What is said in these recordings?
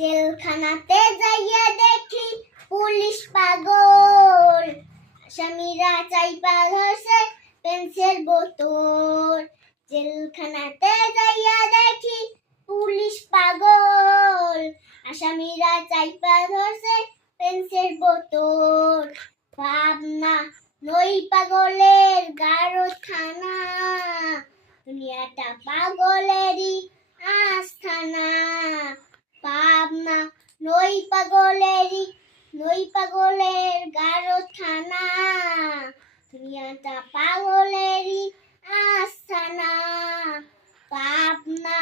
জেলখানাতে যাইয়া দেখি পুলিশ পাগল, আসামিরা চাইপা ধরছে পেন্সিল বোতল। জেলখানাতে যাইয়া দেখি পুলিশ পাগল, আসামিরা চাইপা ধরছে পেন্সিল বোতল। পাবনা নই পাগলের গারখানা, দুনিয়াটা পাগলেরই আস্থানা। পাবনা নই পাগলের গারখানা, দুনিয়াটা পাগলেরই আস্থানা। পাবনা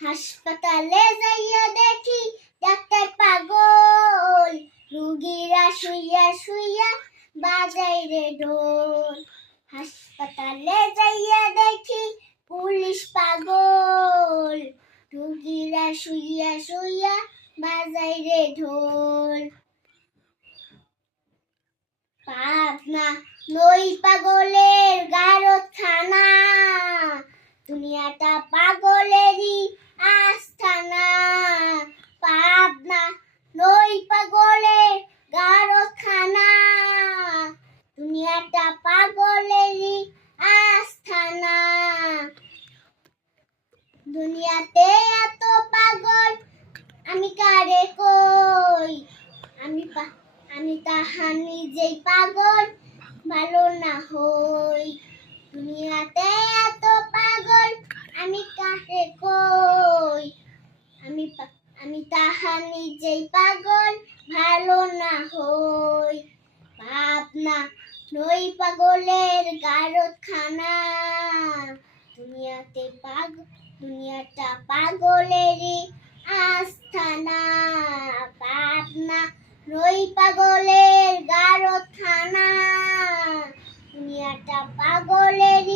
হাসপাতালে যাইয়া দেখি ডাক্তার পাগল, রুগীরা শুইয়া শুইয়া বাজাই রে ঢোল। হাসপাতালে যাইয়া দেখি পুলিশ পাগল, রুগীরা শুইয়া শুইয়া বাজাই রে ঢোল। পাবনা নই পাগলের গারখানা, দুনিয়াটা পাগলেরই আস্থানা। পাবনা নই পাগলের গারখানা, দুনিয়াটা পাগলেরই আস্থানা। দুনিয়াতে এত পাগল আমি কারে কই, আমি তাহা নিজেই পাগল ভালো না হই। দুনিয়াতে এত পাগল আমি কারে কই, আমি তাহা নিজেই পাগল ভালো না হই। পাবনা নই পাগলের গারখানা, দুনিয়াটা পাগলেরই আস্থানা। পাবনা নই পাগলের গারখানা, দুনিয়াটা পাগলেরই